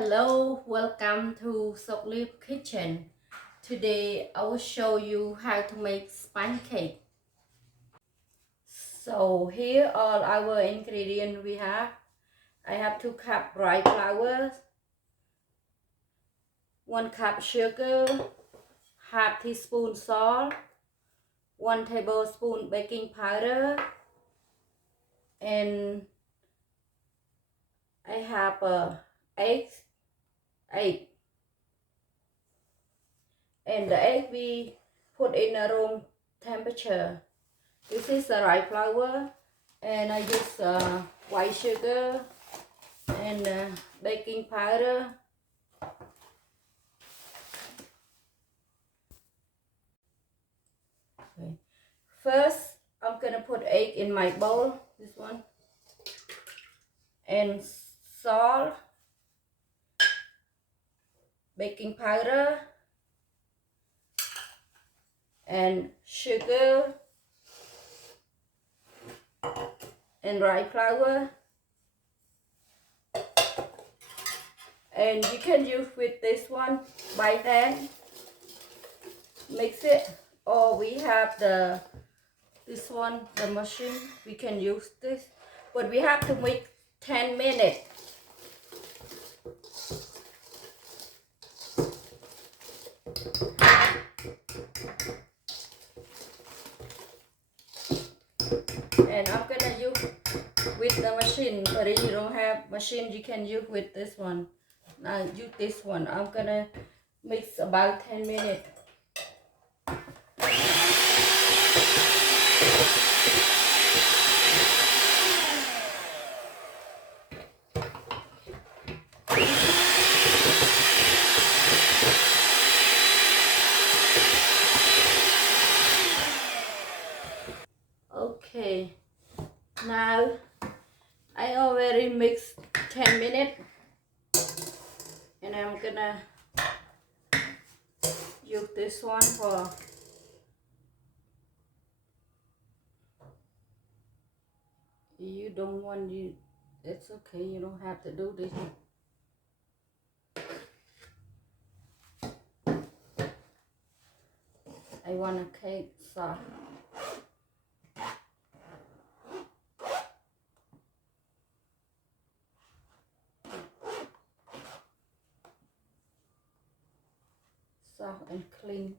Hello, welcome to Soklip Kitchen. Today I will show you how to make sponge cake. So here all our ingredients we have. I have 2 cup rice flour, 1 cup sugar, half teaspoon salt, 1 tablespoon baking powder, and I have egg, and the egg we put in a room temperature. This is the rice flour, and I use white sugar and baking powder. Okay. First, I'm gonna put egg in my bowl, this one, and salt, baking powder, and sugar, and rice flour. And you can use with this one by hand, mix it, or we have this one, the machine, we can use this, but we have to mix 10 minutes. And I'm gonna use with the machine, but if you don't have machine, you can use with this one. Now use this one. I'm gonna mix about 10 minutes. Okay, now I already mixed 10 minutes, and I'm gonna use this one for you don't want you. It's okay, you don't have to do this. I want a cake soft. Soft and clean.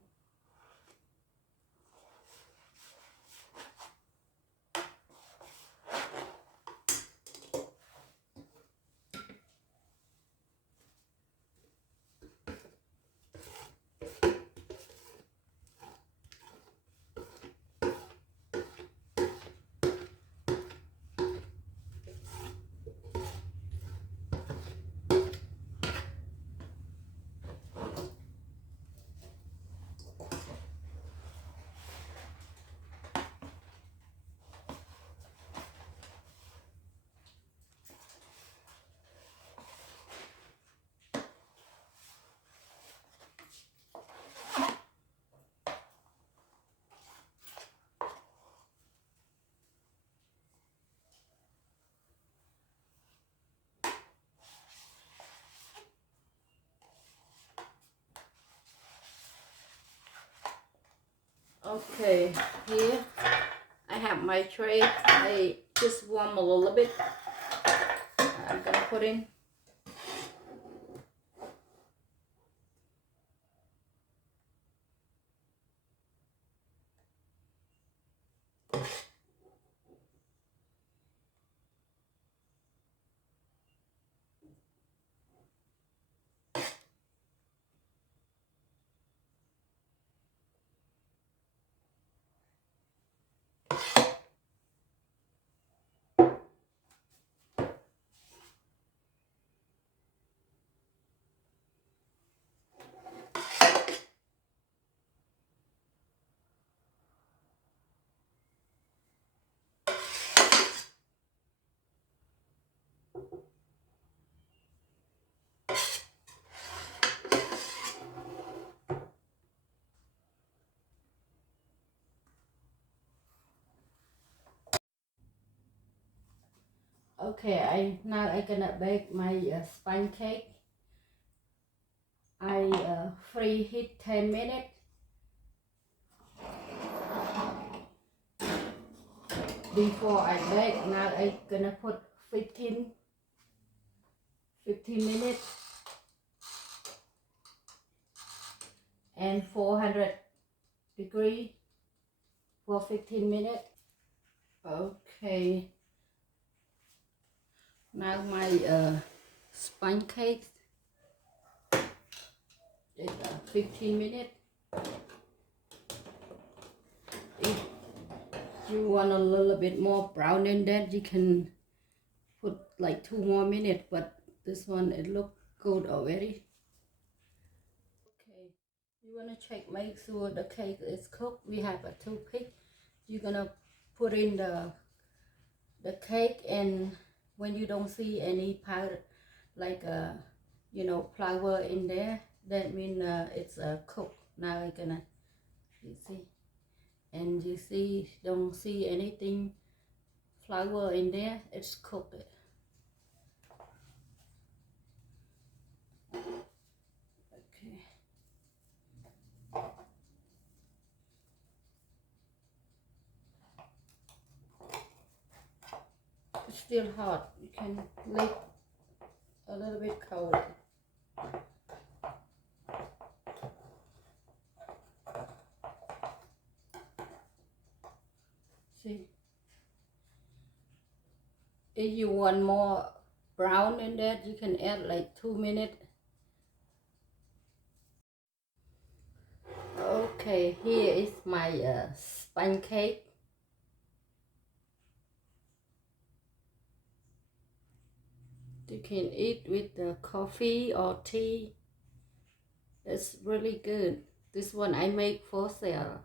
Okay, here I have my tray. I just warm a little bit. I'm gonna put in. Okay, now I gonna bake my sponge cake. I preheat 10 minutes. Before I bake, now I gonna put 15 minutes and 400 degree for 15 minutes. Okay, now my sponge cake is 15 minutes. If you want a little bit more brown than that, you can put like 2 more minutes, but this one it look good already. Okay, you want to check, make sure the cake is cooked. We have a toothpick. You're gonna put in the cake, and when you don't see any powder like flour in there, that means it's cooked. Now I'm gonna, you see, and you see, don't see anything flour in there, it's cooked. Okay, it's still hot. You can let a little bit cold. See, if you want more brown in that, you can add like 2 minutes. Okay, here is my sponge cake. You can eat with the coffee or tea. It's really good. This one I make for sale.